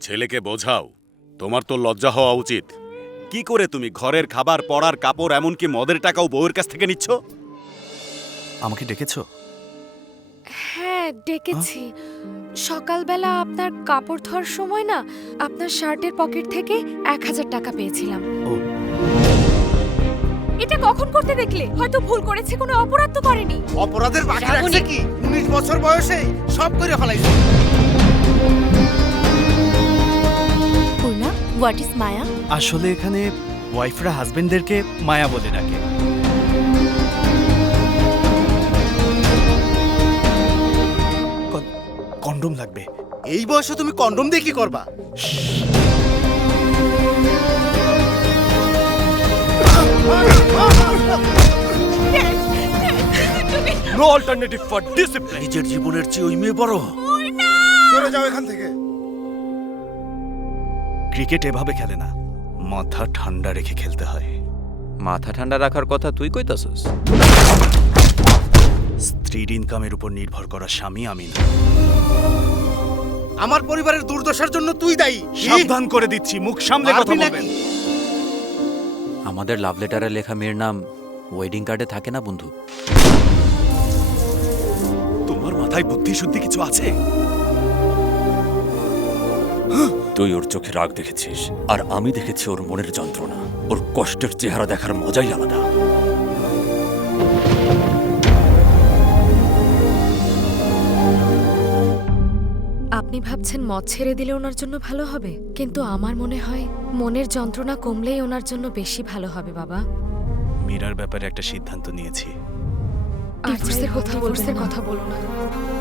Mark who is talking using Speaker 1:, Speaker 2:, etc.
Speaker 1: ছেলেকে বোঝাও, তোমার তো লজ্জা হওয়া উচিত। কি করে তুমি ঘরের খাবার, পড়ার কাপড়, এমনকি মদের টাকাও বউয়ের কাছ থেকে নিচ্ছ?
Speaker 2: আমাকে ডেকেছো?
Speaker 3: হ্যাঁ ডেকেছি। সকালবেলা আপনার কাপড় ধোয়ার সময় না আপনার শার্টের পকেট থেকে 1000 টাকা পেয়েছিলাম।
Speaker 2: ও
Speaker 3: এটা কখন করতে দেখলে? হয়তো ভুল করেছে, কোনো অপরাধ তো করেনি।
Speaker 4: অপরাধের বাকি রাখছে কি? 19 বছর বয়সে সব করে ফেলাইছে।
Speaker 3: Purna, what is maya?
Speaker 2: আসলে এখানে ওয়াইফরা হাজবেন্ডদেরকে মায়া বলে ডাকে। কন্ডম লাগবে।
Speaker 4: এই বয়সে তুমি কন্ডম দিয়ে কি করবা?
Speaker 2: No alternative for discipline.
Speaker 4: নিজের জীবনের চেয়ে ওই মেয়ে বড়। চলে যাও এখান থেকে।
Speaker 2: ক্রিকেট এভাবে খেলে না, মাথা ঠান্ডা রেখে খেলতে হয়।
Speaker 5: মাথা ঠান্ডা রাখার কথা তুই কইতাছস?
Speaker 2: স্ত্রীর ইনকামের উপর নির্ভর করা স্বামী আমি না।
Speaker 4: আমার পরিবারের দুর্দশার জন্য তুই দায়ী।
Speaker 2: সাবধান করে দিচ্ছি, মুখ সামলে কথা
Speaker 4: মারবি
Speaker 2: বলবেন।
Speaker 4: নাকি?
Speaker 5: আমাদের লাভ লেটারে লেখা মেয়ের নাম ওয়েডিং কার্ডে থাকে না বন্ধু।
Speaker 2: তোমার মাথায় বুদ্ধি শুদ্ধি কিছু আছে?
Speaker 6: তুই ওর চোখে রাগ দেখেছিস, আর আমি দেখেছি ওর মনের যন্ত্রণা। ওর কষ্টের চেহারা দেখার মজাই আলাদা।
Speaker 3: আপনি ভাবছেন মদ ছেড়ে দিলে ওনার জন্য ভালো হবে, কিন্তু আমার মনে হয় মনের যন্ত্রণা কমলেই ওনার জন্য বেশি ভালো হবে বাবা।
Speaker 2: মীরার ব্যাপারে একটা সিদ্ধান্ত নিয়েছি।
Speaker 3: ডিভোর্সের কথা বলবো না।